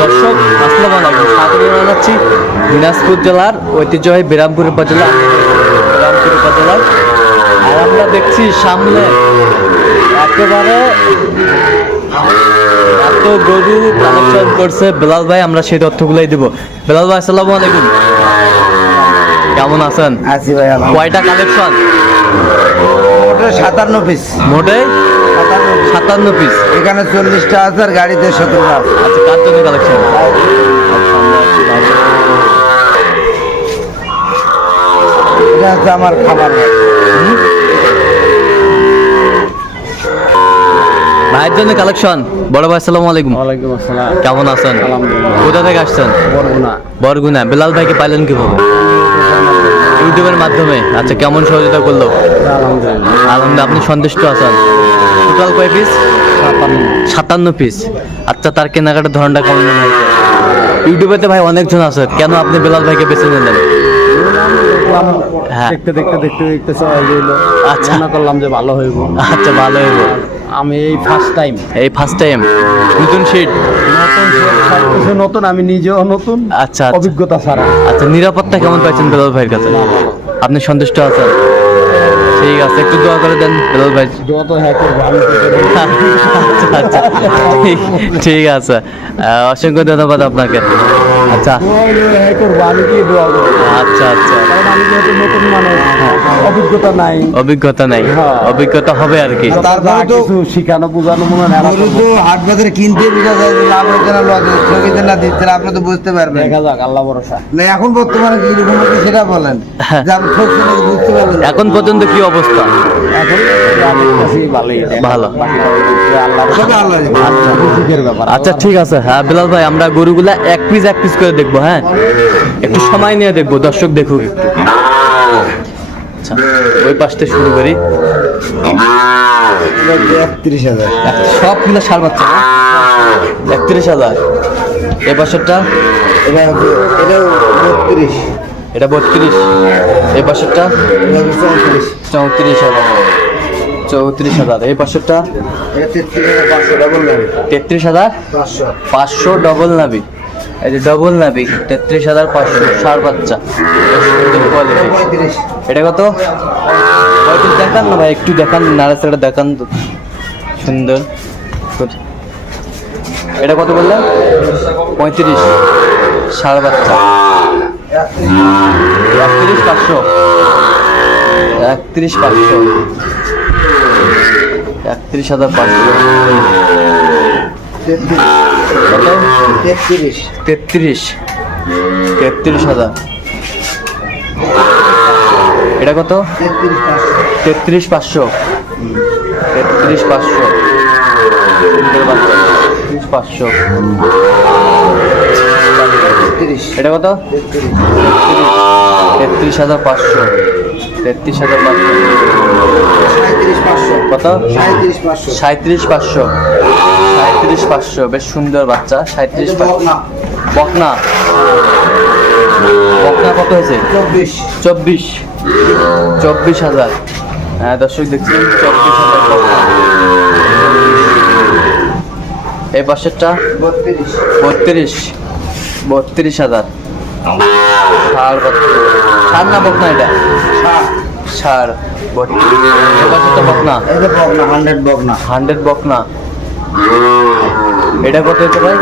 দর্শক আসসালামু আলাইকুম। স্বাগত জানাচ্ছি দিনাজপুর জেলার ঐতিহ্যবাহী বিরামপুর উপজেলা বিরামপুর উপজেলার। আর আমরা দেখছি সামনে একেবারে এত গরু কালেকশন করছে বেলাল ভাই আমরা সেই তথ্যগুলোই দিব। বেলাল ভাই আসসালামু আলাইকুম। কেমন আছেন? আছি ভাই কয়টা কালেকশন মোটে সাতান্ন পিস মোটে? সাতান্ন। সাতান্ন পিস এখানে চল্লিশটা আছে আর গাড়িতে সতেরোটা আছে। আচ্ছা কার জন্য কালেকশন এটা হচ্ছে আমার খাবার ভাইয়ের জন্য কালেকশন বড় ভাই আসসালামু আলাইকুম। ওয়ালাইকুম আসসালাম। কেমন আছেন? কোথা থেকে আসছেন? বরগুনা। বরগুনা। বেলাল ভাইকে পাইলেন কীভাবে? ইউটিউবের মাধ্যমে। আচ্ছা কেমন সহযোগিতা করল? আলহামদুলিল্লাহ। আলহামদুলিল্লাহ আপনি সন্তুষ্ট আছেন? টোটাল কয় পিস সাতান্ন। পিস আচ্ছা তার কেনাকাটার ধরনটা কেমন মনে হয়েছে ইউটিউবেতে ভাই অনেকজন আছে কেন আপনি বেলাল ভাইকে বেছে নিলেন? হ্যাঁ। দেখতে দেখতে দেখতে দেখতে আচ্ছা। মনে করলাম যে ভালো হইব। আচ্ছা ভালো হইব। আমি এই ফার্স্ট টাইম এই ফার্স্ট টাইম নতুন নতুন আমি নিজেও নতুন আচ্ছা আচ্ছা। অভিজ্ঞতা ছাড়া। আচ্ছা নিরাপত্তা কেমন পাইছেন বেলাল ভাইয়ের কাছে? আপনি সন্তুষ্ট আছেন? ঠিক আছে একটু দোয়া করে দেন বেলাল ভাই। যত হ্যাঁ করব তো আচ্ছা আচ্ছা। ঠিক- ঠিক আছে অসংখ্য ধন্যবাদ আপনাকে। আচ্ছা। হ্যাঁ করব আমি কি দোয়া করব? আচ্ছা আচ্ছা। আমি যেহেতু নতুন মানুষ অভিজ্ঞতা নাই। অভিজ্ঞতা নাই। হ্যাঁ। অভিজ্ঞতা হবে আর কি। তারপরে তো শিখানো বোঝানো মনে হয় গরু তো হাট বাজারে কিনতে বোঝা যায় যে লাভ হচ্ছে না লস হচ্ছে ঠকিতে না দিচ্ছে আপনি তো বুঝতে পারবেন। দেখা যাক আল্লাহ ভরসা। না এখন বর্তমানে কি রকম সেটা বলেন। যে আপনি বুঝতে পারবেন। এখন পর্যন্ত কি অবস্থা। এখন ভালো। আচ্ছা আচ্ছা ঠিক আছে। হ্যাঁ বিলাল ভাই আমরা গরুগুলা এক পিস এক পিস করে দেখব হ্যাঁ? একটু সময় নিয়ে দেখব দর্শক দেখুক। একটু আচ্ছা ওই পাশটা শুরু করি। একত্রিশ হাজার। সব সার বাচ্চা একত্রিশ হাজার। এ বছরটা এটা বত্রিশ। এটা বত্রিশ। এ পাশেরটা? চৌত্রিশ হাজার। চৌত্রিশ হাজার। এই পাশেরটা? তেত্রিশ হাজার? পাঁচশো ডবল নাবি। এই যে ডবল নাবি। তেত্রিশ হাজার পাঁচশো। সার বাচ্চা। এটা কত? দেখান না ভাই, একটু দেখান। নাড়াচাড়া দেখান তো। সুন্দর। এটা কত বললেন? পঁয়ত্রিশ। সার বাচ্চা। একত্রিশ পাঁচশো। একত্রিশ পাঁচশো। একত্রিশ হাজার পাঁচশো। তেত্রিশ। তেত্রিশ। তেত্রিশ হাজার। এটা কত? তেত্রিশ পাঁচশো। তেত্রিশ পাঁচশো। পাঁচশো সুন্দর বাচ্চা, তেত্রিশ পাঁচশো তেত্রিশ এটা কত? তেত্রিশ। হাজার পাঁচশো। তেত্রিশ হাজার পাঁচশো। কত? সাঁত্রিশ পাঁচশো। সাঁত্রিশ পাঁচশো। বেশ সুন্দর বাচ্চা সাঁত্রিশ বকনা। বকনা। বকনা কত হয়েছে? চব্বিশ। চব্বিশ। চব্বিশ হাজার। হ্যাঁ দর্শক দেখছেন চব্বিশ হাজার এই পাশেরটা বত্রিশ। বত্রিশ। বত্রিশ হাজার। সার। সার না বকনা এটা? ষাট বকনা? হান্ড্রেড বকনা হান্ড্রেড বকনা। এটা কত হতে ভাই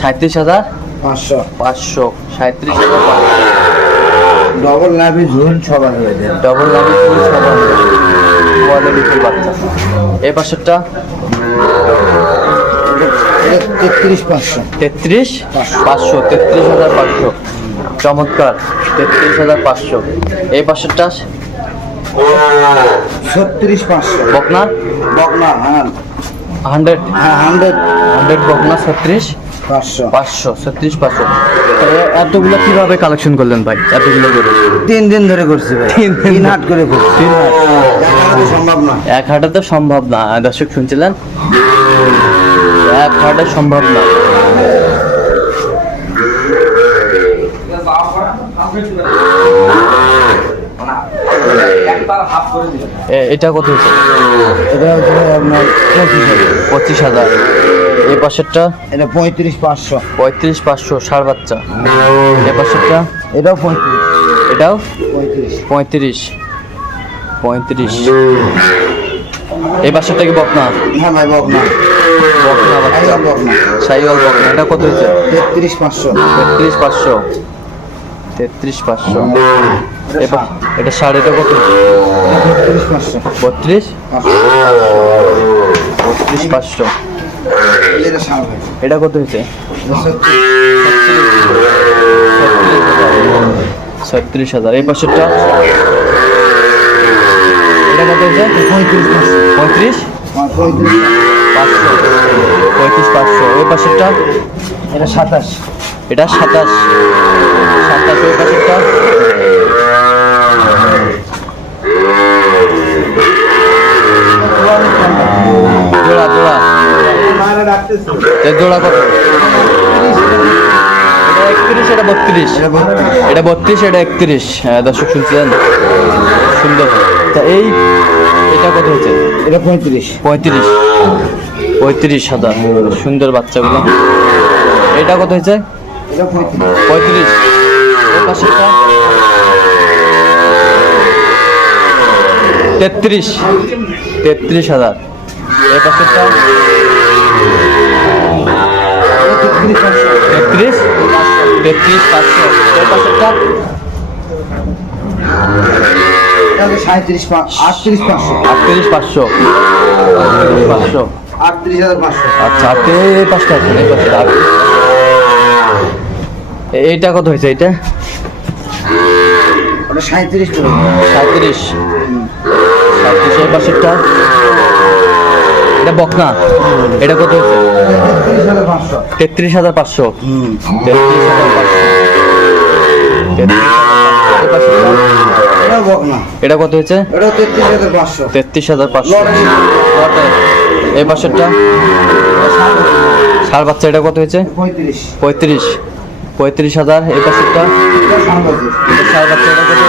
সাঁত্রিশ হাজার পাঁচশো। পাঁচশো। সাঁত্রিশ হাজার ডবল নাভি ঝুল হয়ে যায়। ডবল লাভি ফুল সাবান কোয়ালিটি ফুল বাচ্চা। এই পাশেরটা? তেত্রিশ পাঁচশো। তেত্রিশ? পাঁচশো। পাঁচশো তেত্রিশ হাজার পাঁচশো। চমৎকার তেত্রিশ হাজার পাঁচশো। এই পাশেরটা ছত্রিশ পাঁচশো। বকনা? বকনা হ্যাঁ হান্ড্রেড? হ্যাঁ হান্ড্রেড। হান্ড্রেড বকনা ছত্রিশ? পাঁচশো। পাঁচশো ছত্রিশ পাঁচশো। এতগুলো কীভাবে কালেকশন করলেন ভাই? এতগুলো করে? তিন দিন ধরে করছি ভাই। তিন হাট করে করছি। তিন হাট। সম্ভব না। এক হাটে তো সম্ভব না। দর্শক শুনছিলেন? এক হাটে সম্ভব না। এ- এটা কত এটা হচ্ছে আপনার পঁচিশ হাজার। পঁচিশ হাজার এই পাশেরটা? এটা পঁয়ত্রিশ পাঁচশো। পঁয়ত্রিশ পাঁচশো ষাট বাচ্চা। এই পাশেরটা? এটাও পঁয়ত্রিশ। এটাও? পঁয়ত্রিশ। পঁয়ত্রিশ। পঁয়ত্রিশ। এই পাশেরটা কি বকনা হ্যাঁ ভাই বকনা। সাইওয়াল বকনা এটা কত হয়েছে? তেত্রিশ পাঁচশো। তেত্রিশ পাঁচশো। তেত্রিশ পাঁচশো। এবার এটা সাড়ে এটা কত? তেত্রিশ পাঁচশো। বত্রিশ? বত্রিশ পাঁচশো। এটা কত হয়েছে? ছত্রিশ। হাজার। এই পাশেরটা এটা কত হয়েছে? পঁয়ত্রিশ পঁয়ত্রিশ? পঁয়ত্রিশ। পাঁচশো পঁয়ত্রিশ পাঁচশো। এই পাশেরটা? এটা সাতাশ। এটা সাতাশ। সাতাশ ওই পাশেরটা? জোড়া জোড়া। জোড়া কত? এটা একত্রিশ এটা বত্রিশ। এটা বত্রিশ। এটা একত্রিশ। হ্যাঁ দর্শক শুনছিলেন সুন্দর। তা এই এটা কত হয়েছে এটা পঁয়ত্রিশ। পঁয়ত্রিশ। পঁয়ত্রিশ হাজার। সুন্দর বাচ্চাগুলো। এটা কত হয়েছে? পঁয়ত্রিশ। তেত্রিশ। তেত্রিশ হাজার। পাশেরটা তেত্রিশ। তেত্রিশ পাঁচশো। পাশেরটা হচ্ছে সাঁত্রিশ আটত্রিশ পাঁচশো। আটত্রিশ পাঁচশো। আটত্রিশ পাঁচশো। আটত্রিশ হাজার পাঁচশো। আচ্ছা এই পাঁচটা আছে এই পাঁচটা এইটা কত হয়েছে এইটা? ওটা সাঁত্রিশ সাঁত্রিশ। সাঁত্রিশ এই পাশেরটা এটা বকনা। এটা কত হয়েছে? তেত্রিশ হাজার পাঁচশো। তেত্রিশ হাজার পাঁচশো। এটা কত হয়েছে? তেত্রিশ হাজার পাঁচশো। এই পাশেরটা? ষাট বাচ্চা এটা কত হয়েছে? পঁয়ত্রিশ। পঁয়ত্রিশ। হাজার এই পাশেরটা? বাচ্চা। এটা কত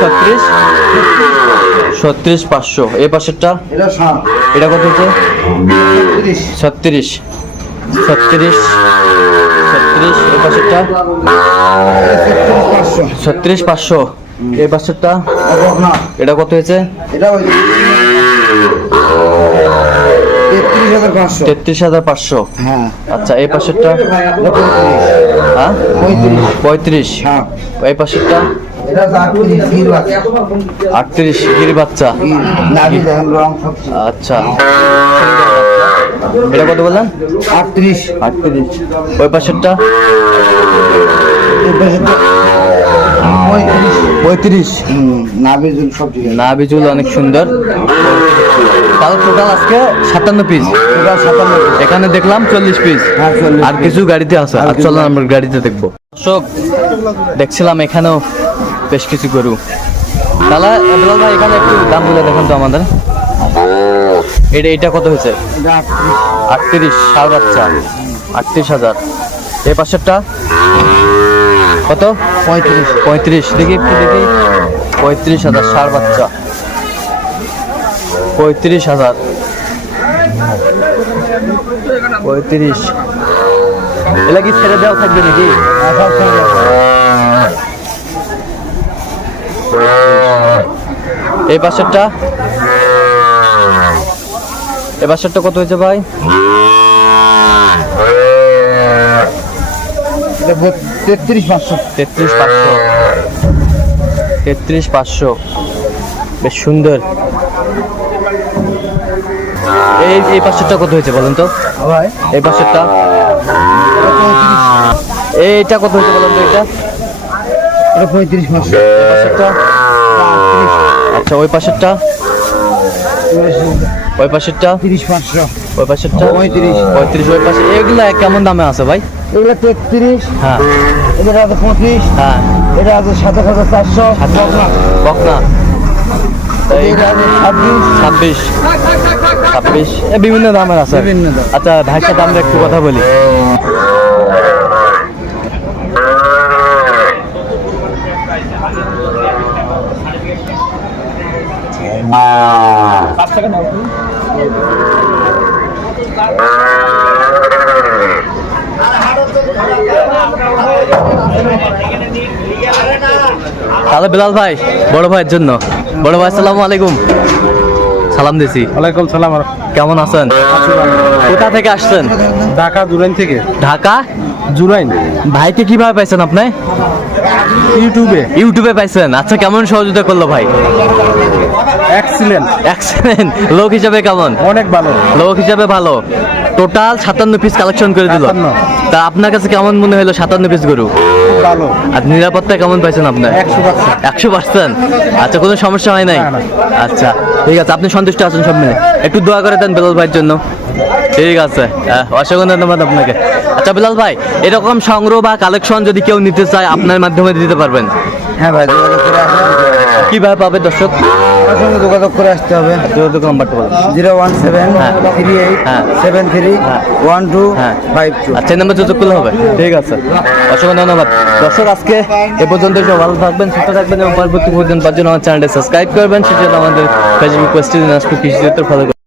ছত্রিশ। ছত্রিশ পাঁচশো। এই পাশেরটা? এটা এটা কত হয়েছে? ছত্রিশ। ছত্রিশ। ছত্রিশ, এই পাশেরটা। ছত্রিশ পাঁচশো, এই পাশেরটা। এটা কত হয়েছে? তেত্রিশ হাজার পাঁচশো। আচ্ছা এই পাশেরটা? হ্যাঁ? পঁয়ত্রিশ। এই পাশেরটা? আটত্রিশ, গির বাচ্চা। আচ্ছা। এটা কত বললেন? আটত্রিশ। আটত্রিশ। ওই পাশেরটা? পঁয়ত্রিশ। নাভির সব ঠিক আছে না বিজুল অনেক সুন্দর। তাহলে টোটাল আজকে সাতান্ন পিস সাতান্ন এখানে দেখলাম চল্লিশ পিস হ্যাঁ আর কিছু গাড়িতে আছে। আর চলেন আমরা গাড়িতে দেখব। দর্শক দেখছিলাম এখানেও বেশ কিছু গরু। তাহলে ভাই এখানে একটু দাম বলে দেখুন তো আমাদের। এটা এটা কত হয়েছে? আটত্রিশ। ষাট বাচ্চা আটত্রিশ হাজার। এই পাশেরটা? কত? পঁয়ত্রিশ। পঁয়ত্রিশ। দেখি একটু দেখি। পঁয়ত্রিশ হাজার ষাট বাচ্চা। পঁয়ত্রিশ হাজার। পঁয়ত্রিশ। কি ছেড়ে দেওয়া থাকবে নাকি? এই পাশেরটা? এই পাশেরটা কত হয়েছে ভাই? তেত্রিশ পাঁচশো। তেত্রিশ পাঁচশো। তেত্রিশ পাঁচশো। বেশ সুন্দর। এই এই পাশেরটা কত হয়েছে বলেন তো? ভাই। এই এটা এইটা কত হয়েছে বলেন তো এটা এটা পঁয়ত্রিশ পাঁচশো। আচ্ছা ওই পাশেরটা ওই পাশেরটা? তিরিশ পাঁচশো। ওই পাশেরটা? পঁয়ত্রিশ। পঁয়ত্রিশ ওই পাশে এগুলা কেমন দামে আছে ভাই? এগুলো তেত্রিশ হ্যাঁ। এটা আছে পঁচিশ। হ্যাঁ। এটা আছে সাতাশ হাজার চারশো। বকনা। বকনা ছাব্বিশ। ছাব্বিশ। বিভিন্ন দামের আছে। বিভিন্ন দাম। আচ্ছা ভাইয়ের সাথে আমরা একটু কথা বলি। তাহলে বিলাল ভাই বড় ভাইয়ের জন্য। বড় ভাই আসসালামু আলাইকুম। সালাম দিছি। ওয়ালাইকুম সালাম কেমন আছেন? কোথা থেকে আসছেন? ঢাকা জুরাইন থেকে। ঢাকা? জুরাইন। ভাইকে কীভাবে পাইছেন আপনি? ইউটিউবে। ইউটিউবে পাইছেন। আচ্ছা কেমন সহযোগিতা করল ভাই? এক্সিলেন্ট এক্সেলেন্ট লোক হিসাবে কেমন? অনেক ভালো। লোক হিসাবে ভালো। টোটাল সাতান্ন পিস কালেকশন করে দিল। তা আপনার কাছে কেমন মনে হলো সাতান্ন পিস গরু? ভালো। আর নিরাপত্তা কেমন পাইছেন আপনার একশো পার্সেন্ট। আচ্ছা কোনো সমস্যা হয় নাই? না, না। আচ্ছা ঠিক আছে আপনি সন্তুষ্ট আছেন সব মিলে। একটু দোয়া করে দেন বেলাল ভাইয়ের জন্য। ঠিক আছে অসংখ্য ধন্যবাদ আপনাকে। আচ্ছা বিলাল ভাই এরকম সংগ্রহ বা কালেকশন যদি কেউ নিতে চায় আপনার মাধ্যমে দিতে পারবেন। হ্যাঁ ভাই কীভাবে পাবে দর্শক? আমার সঙ্গে যোগাযোগ করে আসতে হবে। যোগাযোগ নাম্বারটা বলুন জিরো ওয়ান সেভেন হ্যাঁ। থ্রি এইট হ্যাঁ। সেভেন থ্রি হ্যাঁ। ওয়ান টু হ্যাঁ। Five two. আচ্ছা নাম্বার যোগাযোগ করলে হবে? ঠিক আছে। অসংখ্য ধন্যবাদ। দর্শক আজকে এ পর্যন্ত সব ভালো থাকবেন সুস্থ থাকবেন এবং পরবর্তী পর্যন্ত পাঁচজন আমার চ্যানেলটা সাবস্ক্রাইব করবেন। সেটা আমাদের ফেসবুক পেজটি দিনাজপুর কৃষি ফলো